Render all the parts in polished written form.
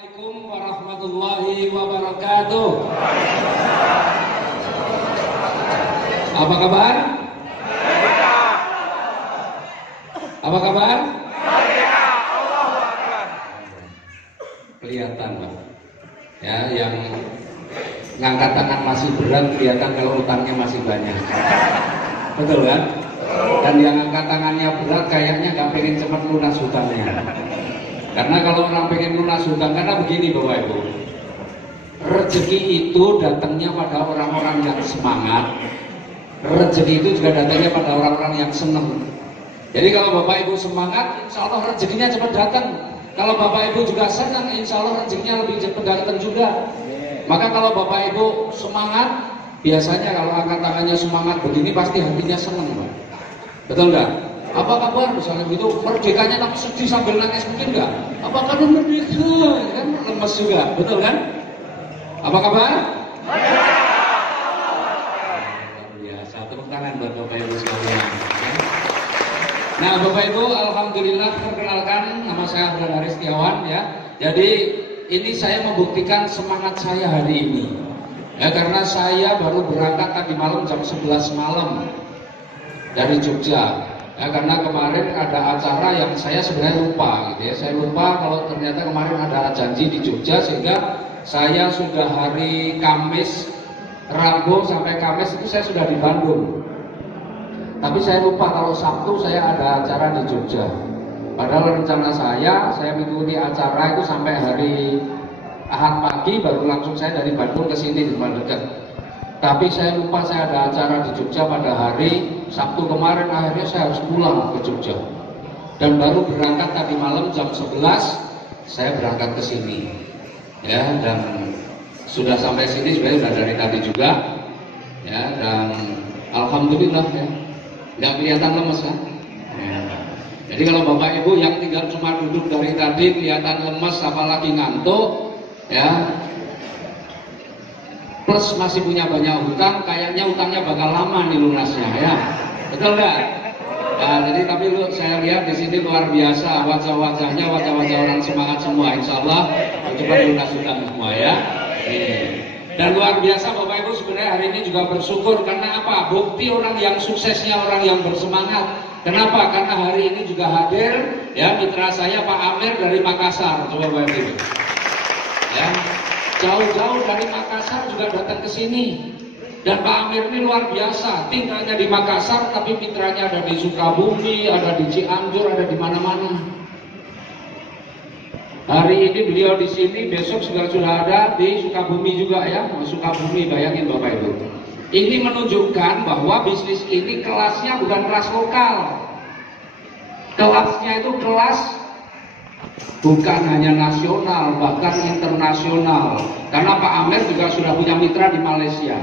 Assalamualaikum warahmatullahi wabarakatuh. Apa kabar? Apa kabar? Kelihatan Pak. Ya, yang ngangkat tangan masih berat kelihatan kalau utangnya masih banyak. Betul kan? Dan yang ngangkat tangannya berat kayaknya gak pengen cepat lunas hutangnya. Karena kalau orang pengen lunas hutang, karena begini Bapak Ibu, rezeki itu datangnya pada orang-orang yang semangat. Rezeki itu juga datangnya pada orang-orang yang senang. Jadi kalau Bapak Ibu semangat, insya Allah rezekinya cepat datang. Kalau Bapak Ibu juga senang, insya Allah rezekinya lebih cepat datang juga. Maka kalau Bapak Ibu semangat, biasanya kalau angkat tangannya semangat begini pasti hatinya senang Pak. Betul nggak? Apa kabar misalnya gitu, merdekanya tapi sedih sambil nangis mungkin nggak? Apa kabar merdeka? Kan lemes juga, betul kan? Apa kabar? Biasa, tepuk tangan buat Bapak Ibu sekalian. Nah Bapak Ibu, alhamdulillah perkenalkan nama saya Abdul Haris Setiawan ya. Jadi ini saya membuktikan semangat saya hari ini. Ya karena saya baru berangkat tadi malam jam 11 malam dari Jogja. Ya, karena kemarin ada acara yang saya sebenarnya lupa gitu ya. Saya lupa kalau ternyata kemarin ada janji di Jogja, sehingga saya sudah hari Kamis, Rabu sampai Kamis itu saya sudah di Bandung. Tapi saya lupa kalau Sabtu saya ada acara di Jogja. Padahal rencana saya mengikuti acara itu sampai hari Ahad pagi, baru langsung saya dari Bandung ke sini di rumah dekat. Tapi saya lupa saya ada acara di Jogja pada hari Sabtu kemarin, akhirnya saya harus pulang ke Jogja. Dan baru berangkat tadi malam jam 11 saya berangkat ke sini. Ya, dan sudah sampai sini sebenarnya sudah dari tadi juga. Ya, dan alhamdulillah ya. Nggak kelihatan lemes kan? Ya. Jadi kalau Bapak Ibu yang tinggal cuma duduk dari tadi kelihatan lemes apalagi ngantuk, ya. Plus masih punya banyak hutang, kayaknya hutangnya bakal lama nih lunasnya ya. Betul nggak? Nah, jadi tapi saya lihat di sini luar biasa wajah-wajahnya, wajah-wajah orang semangat semua. Insya Allah cepat lunas hutang semua ya. Dan luar biasa Bapak Ibu sebenarnya hari ini juga bersyukur karena apa? Bukti orang yang suksesnya orang yang bersemangat. Kenapa? Karena hari ini juga hadir ya mitra saya Pak Amir dari Makassar. Coba Bapak Ibu. Ya. Jauh-jauh dari Makassar juga datang ke sini. Dan Pak Amir ini luar biasa, tinggalnya di Makassar tapi mitranya ada di Sukabumi, ada di Cianjur, ada di mana-mana. Hari ini beliau di sini, besok sudah ada di Sukabumi juga ya. Sukabumi, bayangin Bapak Ibu. Ini menunjukkan bahwa bisnis ini kelasnya bukan kelas lokal. Kelasnya itu kelas bukan hanya nasional, bahkan internasional. Karena Pak Amir juga sudah punya mitra di Malaysia.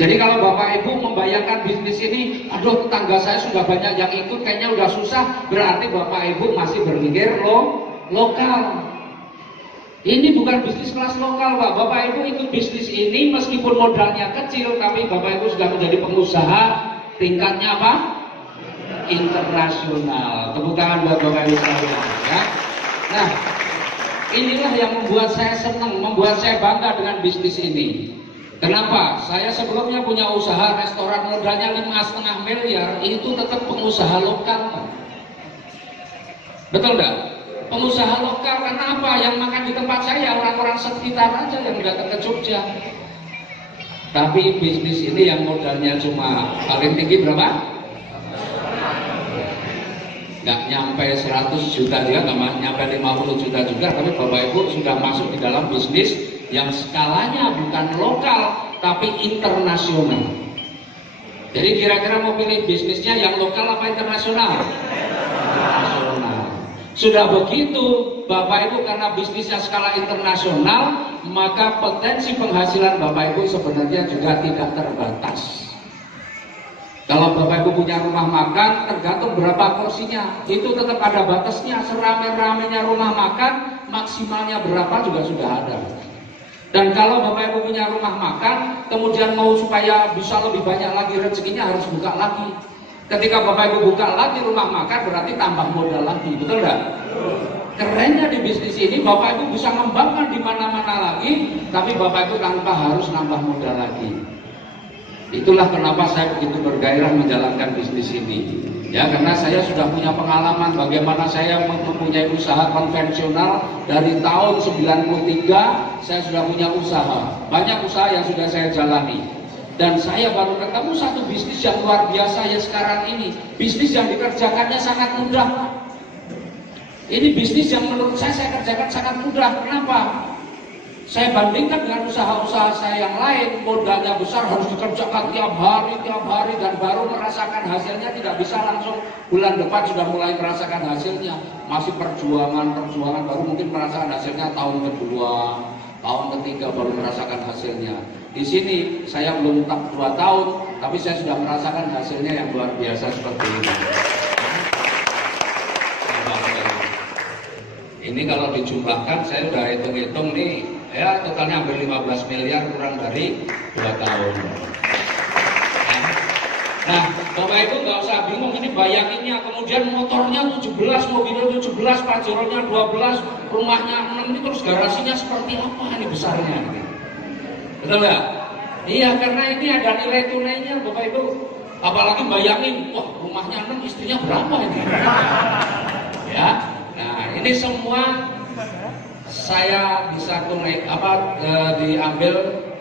Jadi kalau Bapak Ibu membayangkan bisnis ini, aduh tetangga saya sudah banyak yang ikut, kayaknya udah susah, berarti Bapak Ibu masih berpikir lokal. Ini bukan bisnis kelas lokal Pak. Bapak Ibu ikut bisnis ini meskipun modalnya kecil, tapi Bapak Ibu sudah menjadi pengusaha tingkatnya apa? Internasional. Tepuk tangan buat Bapak Ibu sekalian ya. Nah, inilah yang membuat saya senang, membuat saya bangga dengan bisnis ini. Kenapa? Saya sebelumnya punya usaha restoran modalnya 5,5 miliar, itu tetap pengusaha lokal. Betul enggak? Pengusaha lokal karena apa? Yang makan di tempat saya orang-orang sekitar aja yang datang ke Jogja. Tapi bisnis ini yang modalnya cuma paling tinggi berapa? Nggak nyampe 100 juta juga, nggak nyampe 50 juta juga, tapi Bapak Ibu sudah masuk di dalam bisnis yang skalanya bukan lokal tapi internasional. Jadi kira-kira mau pilih bisnisnya yang lokal apa internasional? Internasional. Sudah begitu Bapak Ibu, karena bisnisnya skala internasional, maka potensi penghasilan Bapak Ibu sebenarnya juga tidak terbatas. Kalau Bapak Ibu punya rumah makan, tergantung berapa porsinya, itu tetap ada batasnya. Serame-ramenya rumah makan, maksimalnya berapa juga sudah ada. Dan kalau Bapak Ibu punya rumah makan, kemudian mau supaya bisa lebih banyak lagi rezekinya, harus buka lagi. Ketika Bapak Ibu buka lagi rumah makan, berarti tambah modal lagi, betul nggak? kerennya di bisnis ini Bapak Ibu bisa ngembangkan di mana-mana lagi, tapi Bapak Ibu tanpa harus nambah modal lagi. Itulah kenapa saya begitu bergairah menjalankan bisnis ini. Ya, karena saya sudah punya pengalaman bagaimana saya mempunyai usaha konvensional dari tahun 93, saya sudah punya usaha. Banyak usaha yang sudah saya jalani. Dan saya baru ketemu satu bisnis yang luar biasa ya sekarang ini. Bisnis yang dikerjakannya sangat mudah. Ini bisnis yang menurut saya kerjakan sangat mudah. Kenapa? Saya bandingkan dengan usaha-usaha saya yang lain, modalnya besar, harus dikerjakan tiap hari, dan baru merasakan hasilnya tidak bisa langsung bulan depan sudah mulai merasakan hasilnya. Masih perjuangan, baru mungkin merasakan hasilnya tahun kedua, tahun ketiga baru merasakan hasilnya. Di sini saya belum 2 tahun, tapi saya sudah merasakan hasilnya yang luar biasa seperti ini. Ini kalau dijumlahkan, saya sudah hitung-hitung nih, ya totalnya hampir 15 miliar kurang dari 2 tahun. Nah, Bapak Ibu nggak usah bingung, ini bayanginnya, kemudian motornya 17, mobilnya 17, Pajeronya 12, rumahnya 6, ini terus garasinya seperti apa ini besarnya? Betul nggak? Iya, karena ini ada nilai tunainya Bapak Ibu. Apalagi bayangin, wah rumahnya 6, istrinya berapa ini? Ya. Nah, ini semua saya bisa tunai diambil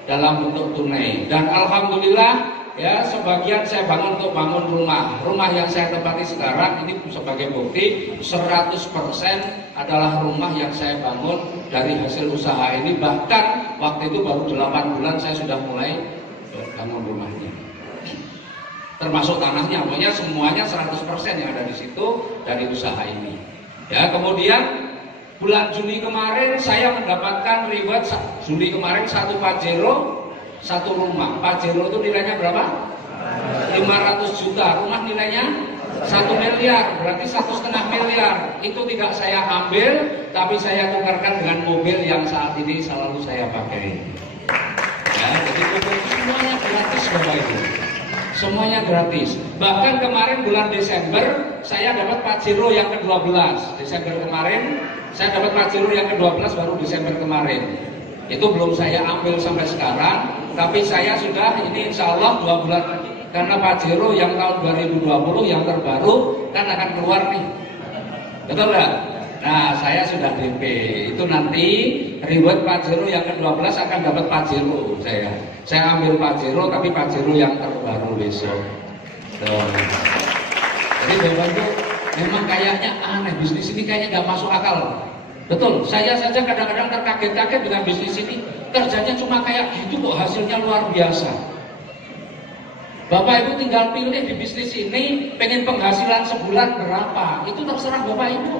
dalam bentuk tunai, dan alhamdulillah ya sebagian saya bangun untuk bangun rumah yang saya tempati sekarang ini sebagai bukti 100% adalah rumah yang saya bangun dari hasil usaha ini. Bahkan waktu itu baru 8 bulan saya sudah mulai bangun rumahnya, termasuk tanahnya, pokoknya semuanya 100% yang ada di situ dari usaha ini. Ya, kemudian bulan Juli kemarin saya mendapatkan reward Juli kemarin 1 Pajero 1 rumah. Pajero itu nilainya berapa? 500 juta. Rumah nilainya 1 miliar, berarti 1,5 miliar. Itu tidak saya ambil, tapi saya tukarkan dengan mobil yang saat ini selalu saya pakai. Ya, jadi semuanya gratis Bapak Ibu. Semuanya gratis. Bahkan kemarin bulan Desember saya dapat Pajero yang ke-12. Desember kemarin saya dapat Pajero yang ke-12 baru Desember kemarin. Itu belum saya ambil sampai sekarang, tapi saya sudah ini insya Allah 2 bulan lagi. Karena Pajero yang tahun 2020 yang terbaru kan akan keluar nih. Betul nggak? Nah, saya sudah DP. Itu nanti reward Pajero yang ke-12 akan dapat Pajero saya. Saya ambil Pajero, tapi Pajero yang terbaru besok. Tuh. Jadi Bapak Ibu, memang kayaknya aneh, bisnis ini kayaknya nggak masuk akal. Betul, saya saja kadang-kadang terkaget-kaget dengan bisnis ini. Kerjanya cuma kayak gitu kok, hasilnya luar biasa. Bapak Ibu tinggal pilih di bisnis ini, pengen penghasilan sebulan berapa, itu terserah Bapak Ibu.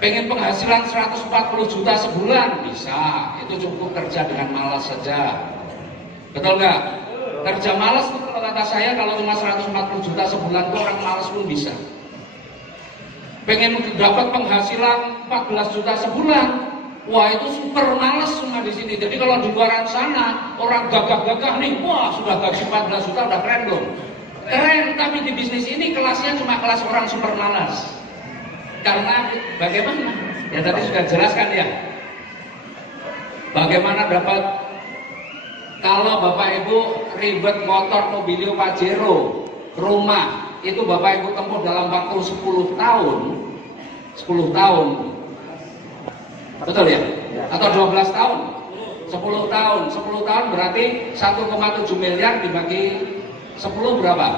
Pengen penghasilan 140 juta sebulan, bisa. Itu cukup kerja dengan malas saja. Betul nggak? Kerja malas itu kalau kata saya, kalau cuma 140 juta sebulan itu orang malas pun bisa. Pengen dapat penghasilan 14 juta sebulan, wah itu super malas semua di sini. Jadi kalau di luar sana, orang gagah-gagah nih, wah sudah gaji 14 juta udah keren dong. Keren, tapi di bisnis ini kelasnya cuma kelas orang super malas. Karena bagaimana? Ya tadi sudah jelaskan ya. Bagaimana dapat, kalau Bapak Ibu ribet motor mobilio Pajero, rumah, itu Bapak Ibu tempuh dalam waktu 10 tahun. 10 tahun. Betul ya? Atau 12 tahun? 10 tahun. 10 tahun berarti 1,7 miliar dibagi 10 berapa?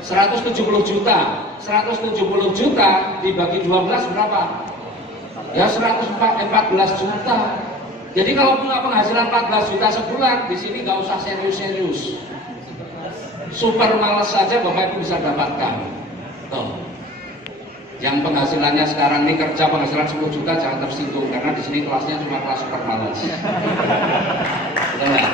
170 juta. 170 juta dibagi 12 berapa? Ya 114 juta. Jadi kalau punya penghasilan 14 juta sebulan, di sini nggak usah serius-serius. Super malas saja Bapak Ibu bisa dapatkan. Tuh. Yang penghasilannya sekarang ini kerja penghasilan 10 juta jangan tersinggung, karena di sini kelasnya cuma kelas super malas. Betul nggak?